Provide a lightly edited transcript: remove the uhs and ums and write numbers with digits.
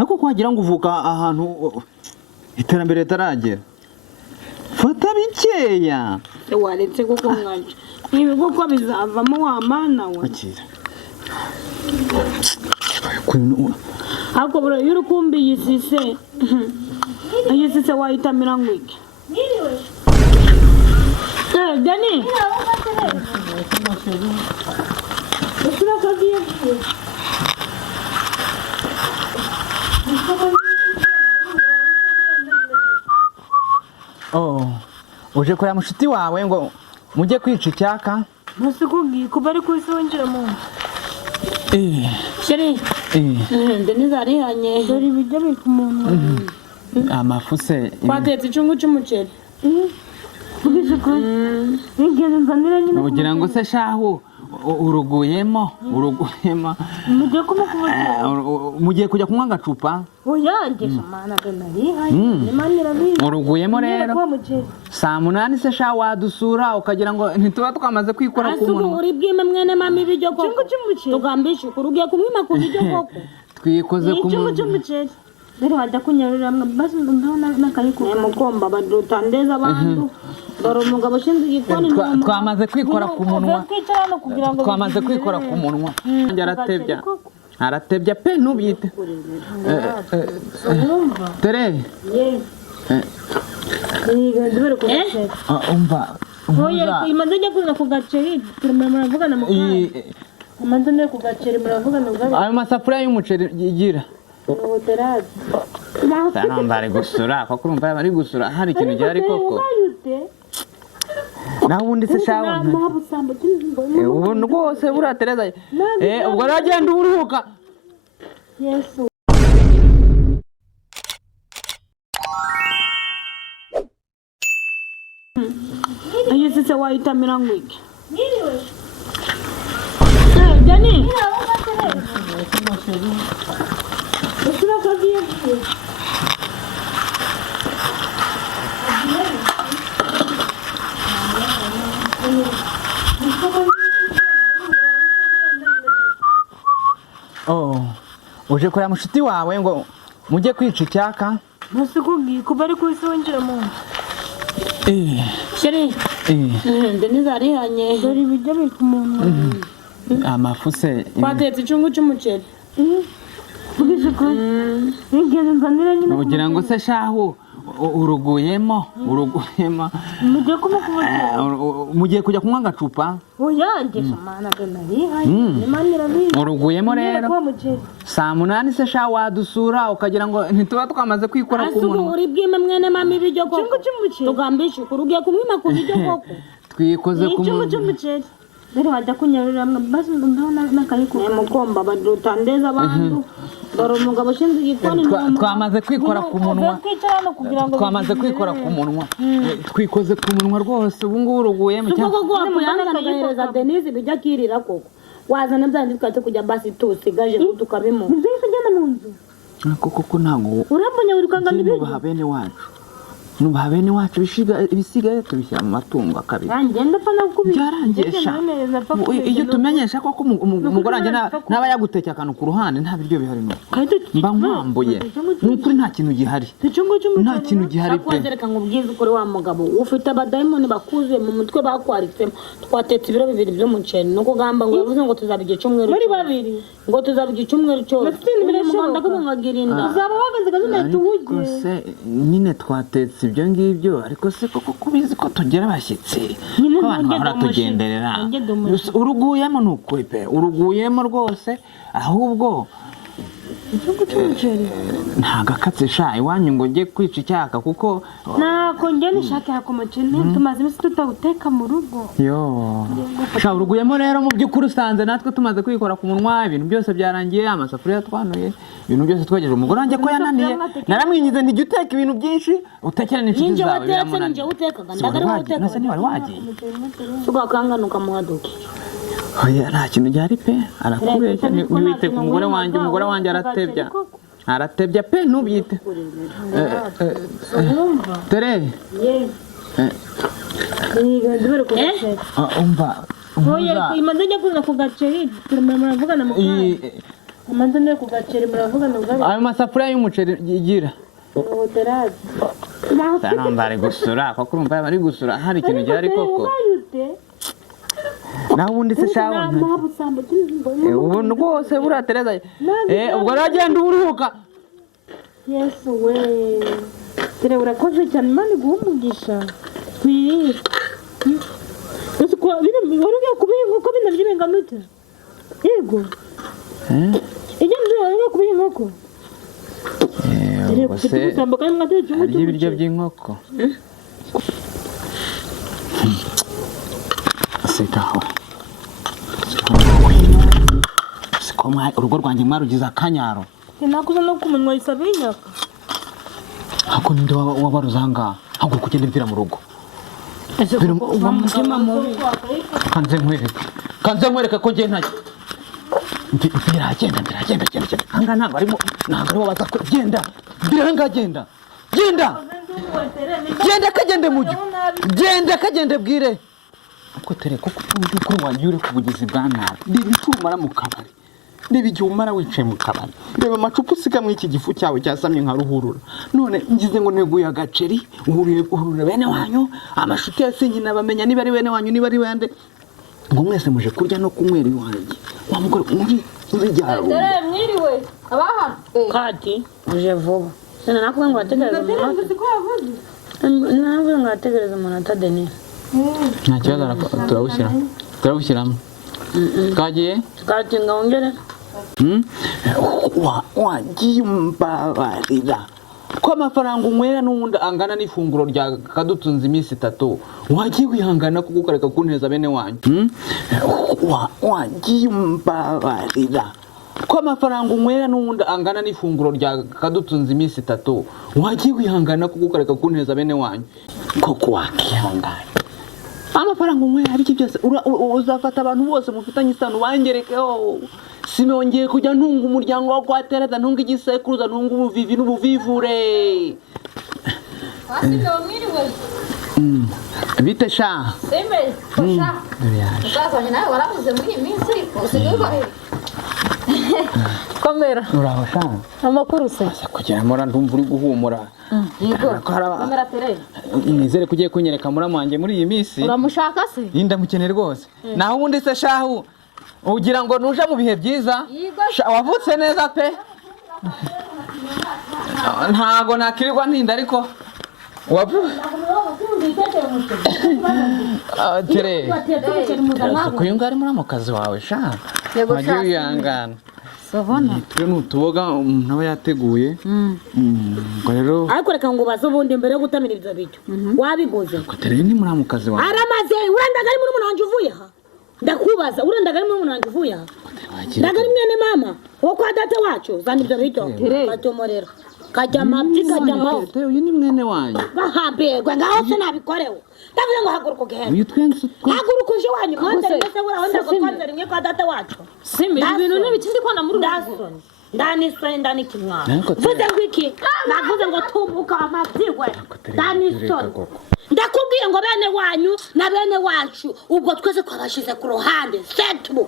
ariko kwagira ngo uvuka ahantu iterambere taragera fata bikeya waretse kuko mwanje ibi kuko bizavamo wa mana we akira ariko bro y'urukumbi yisise yisise wayitamira ngwiki Dani uje kureba mushuti wawe ngo mujye kwica icyaka musikubwiye kuba ari kwisongera mu sheri Dani zarihanye dore ibijya bika umuntu amafu se twatetse icungu cy'umuceri ugira ngo se shahu uruguyemo mugiye kujya kunywa agacupa uruguyemo rero saa 8 se shahu wadusura ukagira ngo ntituba twamaze kwikora ku munwa uri bwime mwene mama ibijyo koko tugambishe kurugiye kumwima ku bijyo koko twikoze ku munwa Dere wajya kunyarira basi ndabona nakayiko mugomba badutandeza abantu dore umugabo shinze igikoni twamaze kwikora ku munwa twamaze kwikora ku munwa aratebya pe nubite Tere umva oye imaze njya kuza ku gaceri muravugana mu kanya amaze ne ku gaceri muravugana ayo masafuriya y'umuceri yigira Tereza bari gusura kuko urumva bari gusura hari ikintu gihari koko naho ubundi se shawo ubu rwose buriya Tereza ubwo ragenda uruhuka Yesu ayisise wayitamira ngwiki Dani uje kureba mushuti wawe ngo mujye kwica icyaka musikubwiye kuba ari kwisongera mu sheri Dani zarihanye dore ibijya bika umuntu amafu se twatetse icungu cy'umuceri ugira ngo se shahu uruguyemo mugiye kujya kunywa agacupa uruguyemo rero saa 8 se shahu wadusura ukagira ngo ntituba twamaze kwikora ku munwa uri bwime mwene mama ibijyo koko tugambishe kurugiye kumwima ku bijyo koko twikoze ku munwa Dere wajya kunyarira basi ndabona nakayiko mugomba badutandeza abantu dore umugabo shinze igikoni twamaze kwikora ku munwa twamaze kwikora ku munwa twikoze ku munwa rwose ubu ngubu uruguyemo cyangwa kuko guhangana Denise bijya kirira koko wazana byandi twate kujya basi tusigaje tukabimo nzise njyana mu nzu koko ntago urambonye urukanga n'ibindi nubaha bene wacu ibisigaye tubishyira mu matungo akabiri byarangisha iyo tumenyesha koko umugore wanjye n'aba yagutekeye akantu ku ruhande nta biryo bihari mba nkwambuye n'ukuri nta kintu gihari nta kintu gihari pe reka nkubwize ukuri wa mugabo ufite abadayimoni bakuzuye mu mutwe bakwaritsemo twatetse ibiro 2 by'umuceri no kugamba ngo yavuze ngo tuzabijya icyumweru muri babiri ngo tuzabijya icyumweru cyose muganda kumwagirinda uzaba wagaze gazina tuwuge nyine twatetse ibyo ngibyo ariko se koko kubizi ko tugera abashyitsi ko abantu bahora tugenderera uruguyemo n'ukuri pe uruguyemo rwose ahubwo ntago akatse sha iwanyu ngo njye kwica icyaka kuko nako njye nishakira ku muceri tumaze iminsi tutawuteka mu rugo sha uruguyemo rero mu by'ukuri usanze natwe tumaze kwikora ku munwa ibintu byose byarangiye amasafuriya twanuye ibintu byose twagejeje umugore wanjye ko yananiye naramwinyize ntijya uteka ibintu byinshi utekera n'inshuti zawe biramunaniye nase niwari wagiye tugakanganuka muhaduke oya nta kintu gihari pe arakubeshya ntiwite ku umugore wanjye aratebya pe ntubite Tere umva oye imaze njya kuza ku gaceri muravugana mu kanya amazina ku gaceri muravuga ngo ayo masafuriya y'umuceri igira Tereza bari gusura kuko urumva bari gusura hari ikintu gihari koko naho ubundi se shawa ubu rwose buriya Tereza ubwo ragenda uruhuka Yesu we tere urakoze cyane Imana iguhumugisha twiri ese ko biri urugiye kubihinga uko binabyo binganute yego urugiye kubihinga uko ubuse hari ibiryo by'inkoko sikaho urugo rwanjye mwarugize akanyaro nakuze no kumunwa isabe inyaka hako ninde wabaruzanga ahubwo kugenda mvira mu rugo uba mutima mubi kanze nkwereke ko ngiye ntacyo genda hanga ntabwo arimo baza genda genda kagende mujyo genda kagende bwire uko tere kuko kuri wanjye uri kubugizi bwa nabi reba icumara mu kabari reba igihe umara wicaye mu kabari reba amacupa usiga mu iki gifu cyawe cyasamye nka ruhurura none ngize ngo neguye agaceri uhurura bene wanyu amashuti yose nyina bamenya niba ari bene wanyu niba ari bande ngo mwese muje kurya no kunywera iwanjye wa mugore muri jyaro mwiriwe abaha kati uje vuba sana nakuvuga ngo ategereza umuntu Deni nta kibazo turabushyiramo twagiye tukatinga wongere wagiye umbabarira ko amafaranga unywera n'ubundi angana n'ifunguro rya kadutunze iminsi 3 wagiye wihangana kuko ukareka kunteza bene wanyu wagiye umbabarira ko amafaranga unywera n'ubundi angana n'ifunguro rya kadutunze iminsi 3 wagiye wihangana kuko ukareka kunteza bene wanyu koko wakihangana amafaranga unywera biki byose uzafata abantu bose mufitanye isano bangerekeho sinongeye kujya ntunga umuryango wo kwa Tereza ntunga igisekuruza ntunga ubuvivi n'ubuvivure bite sha Sembe sha ukazanye nawe warabuze muri iyi minsi usigaye ubahe komera uraho sha amakuru se kugira mora ndumva uri guhumura yego komera Tereza nizere kugiye kunyereka muramwanjye muri iyi minsi uramushaka se ndamukeneye rwose naho ubundi se shahu ugira ngo nuje mu bihe byiza wavutse neza pe ntago nakirirwa ntinda ariko Tere kuyu ngari muramukazi wawe sha wagiye wihangana twe nutuboga umuntu aba yateguye ngo rero ariko reka ngo ubaze ubundi mbere yo gutamira ibyo biryo wabiguze ko Tere ni muramukazi wawe aramaze urandaga ari muri umuntu uvuye aha ndakubaza urandaga ari muri umuntu uvuye aha ndaga ari mwene mama wo kwa data wacu zana ibyo biryo katomorera kajya mabyi kajya maho uyu ni mwene wanyu bahambirwa ngaho se nabikorewe ndavuze ngo haguruka ugenda uyu twense haguruka uje wanyu kandi ndetse bura wenda gutwanza rimwe kwa data wacu Sembe ibintu n'ibikindi kwana muri rugo ndani kimwana vuze ngo iki navuze ngo tumbuka amabyiwe ndanisoni ndakubwiye ngo bene wanyu na bene wacu ubwo twese twabashize ku ruhande setu